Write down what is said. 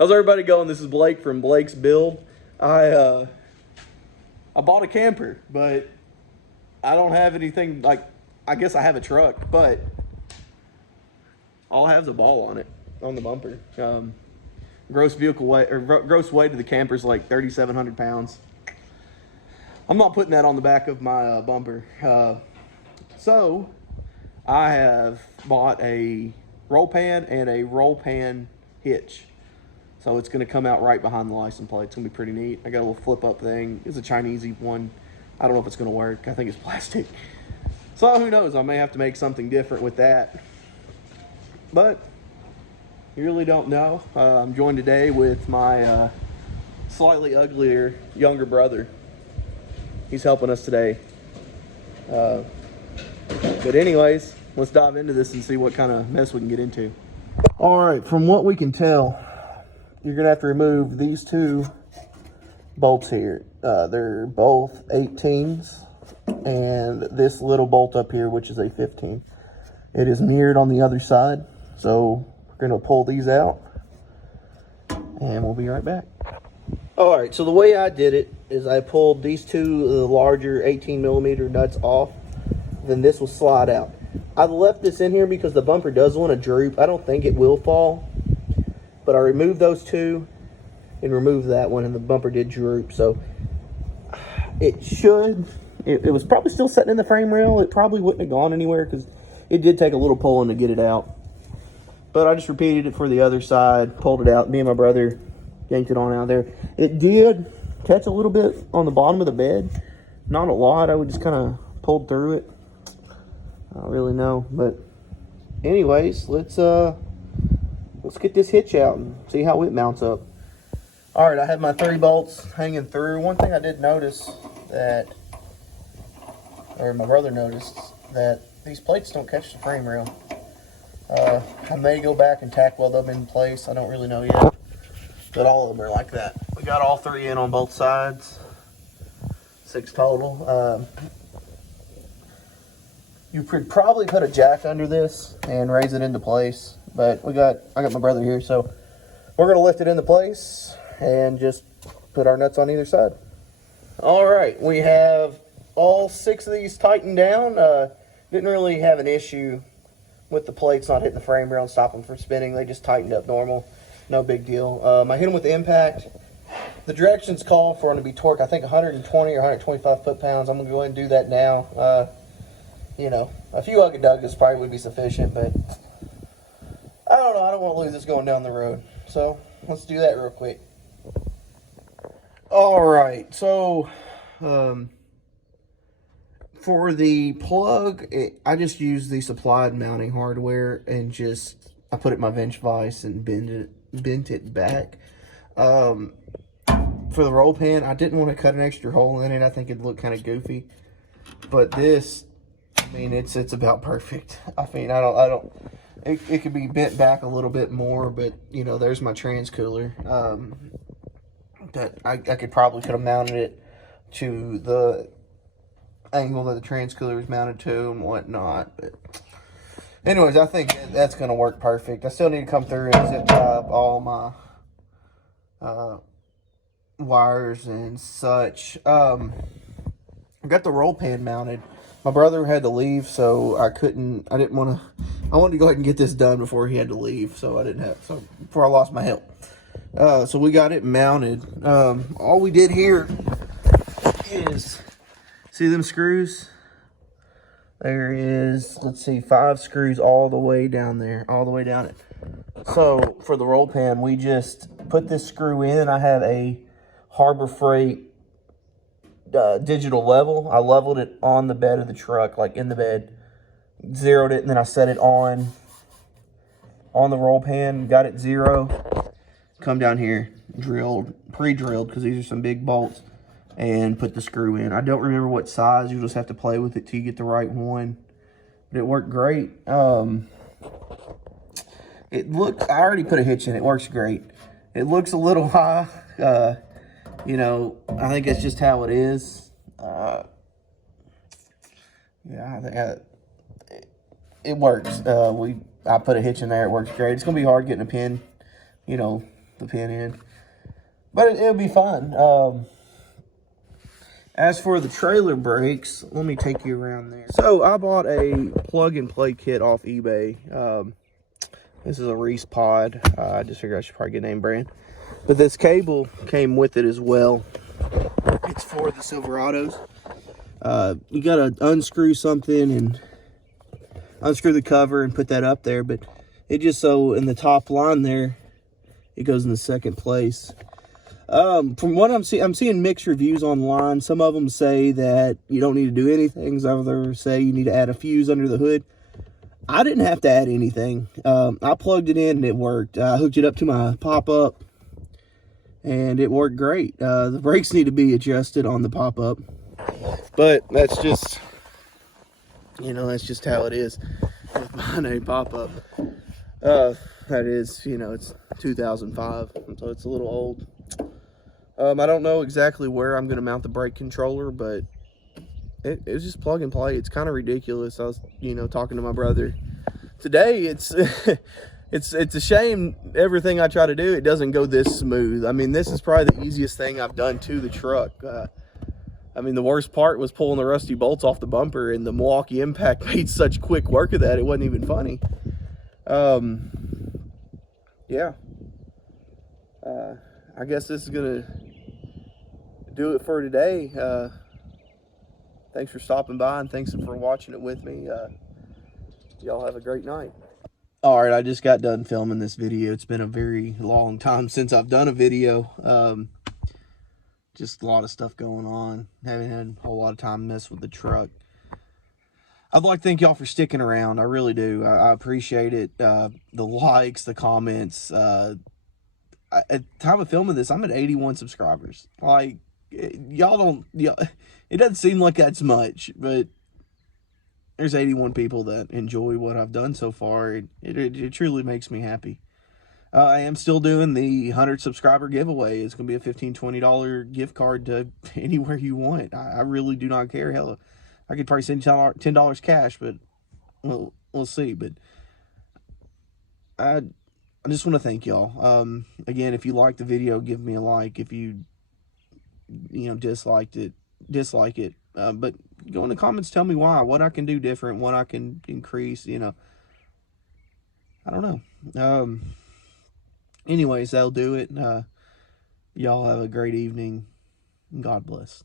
How's everybody going? This is Blake from Blake's Build. I bought a camper, but I don't have anything like, I guess I have a truck, but all I have is a ball on it, on the bumper. Gross vehicle weight, or gross weight of the camper is like 3,700 pounds. I'm not putting that on the back of my bumper. So I have bought a roll pan and a roll pan hitch. So it's going to come out right behind the license plate. It's going to be pretty neat. I got a little flip up thing. It's a Chinese one. I don't know if it's going to work. I think it's plastic. So who knows? I may have to make something different with that. But you really don't know. I'm joined today with my slightly uglier younger brother. He's helping us today. But anyways, let's dive into this and see what kind of mess we can get into. All right, from what we can tell, you're gonna have to remove these two bolts here. They're both 18s, and this little bolt up here, which is a 15. It is mirrored on the other side, so we're gonna pull these out, and we'll be right back. All right, so the way I did it is I pulled these two larger 18mm nuts off, then this will slide out. I left this in here because the bumper does want to droop. I don't think it will fall, but I removed those two and removed that one, and the bumper did droop. So it should, it was probably still sitting in the frame rail. It probably wouldn't have gone anywhere because it did take a little pulling to get it out. But I just repeated it for the other side, pulled it out. Me and my brother yanked it on out of there. It did catch a little bit on the bottom of the bed. Not a lot. I would just kind of pulled through it. I don't really know. But anyways, let's get this hitch out and see how it mounts up. All right, I have my 3 bolts hanging through. One thing I did notice that, or my brother noticed, that these plates don't catch the frame rail. I may go back and tack weld them in place. I don't really know yet, but all of them are like that. We got all 3 in on both sides, 6 total. You could probably put a jack under this and raise it into place, but I got my brother here, so we're gonna lift it into place and just put our nuts on either side. All right, we have all 6 of these tightened down. Didn't really have an issue with the plates not hitting the frame rail and stopping from spinning. They just tightened up normal, no big deal. I hit them with the impact. The directions call for them to be torqued, I think 120 or 125 foot-pounds. I'm gonna go ahead and do that now. You know, a few ugga-duggas probably would be sufficient, but I don't know. I don't want to lose this going down the road. So let's do that real quick. All right. So for the plug, I just use the supplied mounting hardware and I put it in my bench vise and bent it back. For the roll pan, I didn't want to cut an extra hole in it. I think it'd look kind of goofy, but this, I mean, it's about perfect. I mean, it could be bent back a little bit more, but you know, there's my trans cooler. That I could have mounted it to the angle that the trans cooler is mounted to and whatnot. But anyways, I think that's gonna work perfect. I still need to come through and zip tie up all my wires and such. I got the roll pan mounted. My brother had to leave, so I wanted to go ahead and get this done before he had to leave, so before I lost my help. So we got it mounted. All we did here is, see them screws? There is, let's see, 5 screws all the way down there, all the way down it. So for the roll pan, we just put this screw in. I have a Harbor Freight digital level. I leveled it on the bed of the truck, like in the bed, zeroed it, and then I set it on the roll pan, got it 0, come down here, pre-drilled, because these are some big bolts, and put the screw in. I don't remember what size. You just have to play with it till you get the right one, but it worked great. I already put a hitch in. It works great. It looks a little high. You know, I think it's just how it is. Yeah, I think it works. I put a hitch in there. It works great. It's going to be hard getting a pin, you know, the pin in. But it'll be fun. As for the trailer brakes, let me take you around there. So I bought a plug-and-play kit off eBay. This is a Reese pod. I just figured I should probably get a name brand. But this cable came with it as well. It's for the Silverados. You gotta unscrew something and unscrew the cover and put that up there. But it just so in the top line there, it goes in the second place. From what I'm seeing mixed reviews online. Some of them say that you don't need to do anything. Others say you need to add a fuse under the hood. I didn't have to add anything. I plugged it in and it worked. I hooked it up to my pop-up and it worked great. The brakes need to be adjusted on the pop-up, but that's just, you know, that's just how it is with buying a pop-up. That is, you know, it's 2005, so it's a little old. I don't know exactly where I'm going to mount the brake controller, but it's just plug and play. It's kind of ridiculous. I was, you know, talking to my brother today. It's it's a shame everything I try to do, it doesn't go this smooth. I mean, this is probably the easiest thing I've done to the truck. I mean, the worst part was pulling the rusty bolts off the bumper, and the Milwaukee Impact made such quick work of that, it wasn't even funny. Yeah. I guess this is going to do it for today. Thanks for stopping by, and thanks for watching it with me. Y'all have a great night. All right, I just got done filming this video. It's been a very long time since I've done a video. Just a lot of stuff going on. Haven't had a whole lot of time to mess with the truck. I'd like to thank y'all for sticking around. I really do. I appreciate it. The likes, the comments. At the time of filming this, I'm at 81 subscribers. Like, y'all don't, it doesn't seem like that's much, but there's 81 people that enjoy what I've done so far. It truly makes me happy. I am still doing the 100 subscriber giveaway. It's going to be a $15, $20 gift card to anywhere you want. I really do not care. Hell, I could probably send you $10 cash, but we'll see. But I just want to thank y'all. Again, if you liked the video, give me a like. If you disliked it, dislike it. But go in the comments, tell me why, what I can do different, what I can increase, I don't know. Anyways, that'll do it. Y'all have a great evening. God bless.